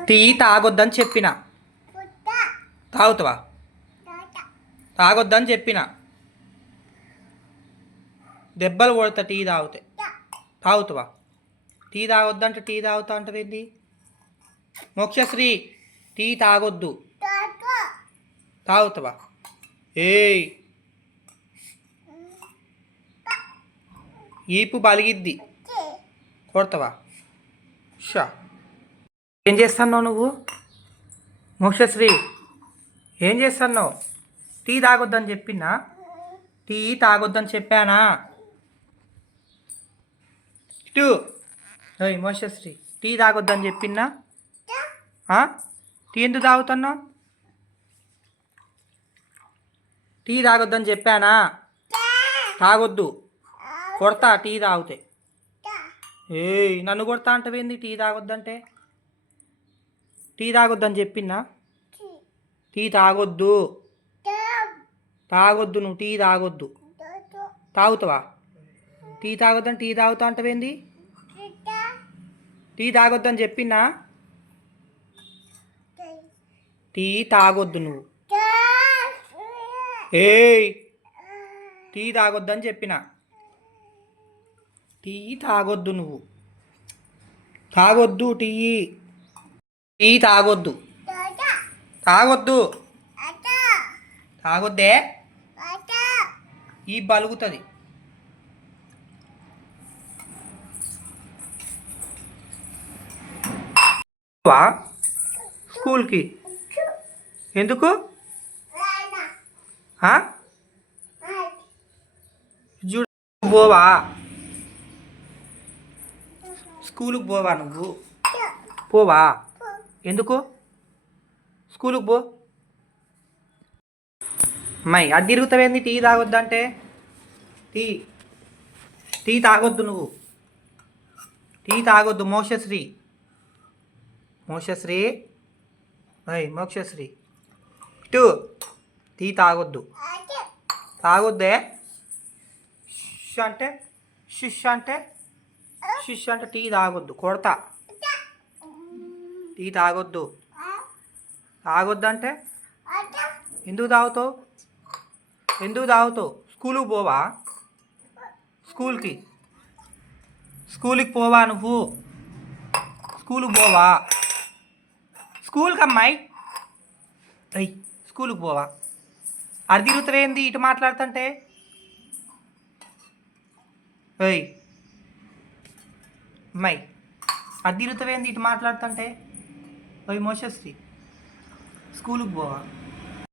Tea తాగొద్దని చెప్పిన. తాగుతావా? తాగొద్దని చెప్పిన. దెబ్బలు కొడతా టీ తాగితే. తాగుతావా? టీ తాగొద్దంటే టీ తాగుతా అంటదేంది మోక్షశ్రీ టీ తాగొద్దు. తాగుతావా? ఏయ్. ఈపు బలిగిద్ది. కొడతావా? షా. ఏం చేస్తున్నావు నువ్వు? మోక్షశ్రీ ఏం చేస్తున్నావు? టీ తాగొద్దని చెప్పినా? టీ తాగొద్దని చెప్పానా? ఇటు. ఓయ్ మోక్షశ్రీ టీ తాగొద్దని చెప్పినా? టీ ఎందుకు తాగుతున్నావు? టీ తాగొద్దని చెప్పానా? తాగొద్దు. కొడతా టీ తాగితే. ఏయ్ నన్ను కొడతా అంటవేంది టీ తాగొద్దంటే? టీ తాగొద్దని చెప్పినా టీ. తాగొద్దు. తాగొద్దు నువ్వు టీ తాగొద్దు. తాగుతావా? టీ తాగొద్దని టీ తాగుతా అంటవేంది? టీ తాగొద్దని చెప్పినా టీ తాగొద్దు నువ్వు. ఏయ్! టీ తాగొద్దని చెప్పిన? టీ తాగొద్దు నువ్వు. తాగొద్దు టీ. టీ తాగొద్దు. తాగొద్దు. తాగొద్దే. ఈ బలుగుతుంది. స్కూల్కి. ఎందుకు? చూడు పోవా. స్కూలుకి పోవా నువ్వు? పోవా. ఎందుకు? స్కూలుకు పో. మై అది తిరుగుతావేంది? టీ తాగొద్దంటే? టీ టీ తాగొద్దు నువ్వు. టీ తాగొద్దు మోక్షశ్రీ. మోక్షశ్రీ? అయ్ మోక్షశ్రీ. టూ టీ తాగొద్దు. తాగొద్దే? షిష్ అంటే షిష్ అంటే షిష్ అంటే టీ తాగొద్దు. కొడతా. టీ తాగొద్దు. తాగొద్దంటే? ఎందుకు తాగుతావు? ఎందుకు తాగుతావు? స్కూల్కి పోవా? స్కూల్కి. స్కూల్కి పోవా నువ్వు? స్కూల్కి పోవా? స్కూల్కి అమ్మాయి. అయ్యి స్కూల్కి పోవా? అది తిరుగుతావేంది ఇటు మాట్లాడుతుంటే? ఏయ్ అమ్మాయి అది తిరుగుతావేంది ఇటు మాట్లాడుతుంటే? ఓయ్ మోసశ్రీ స్కూల్కి పోవా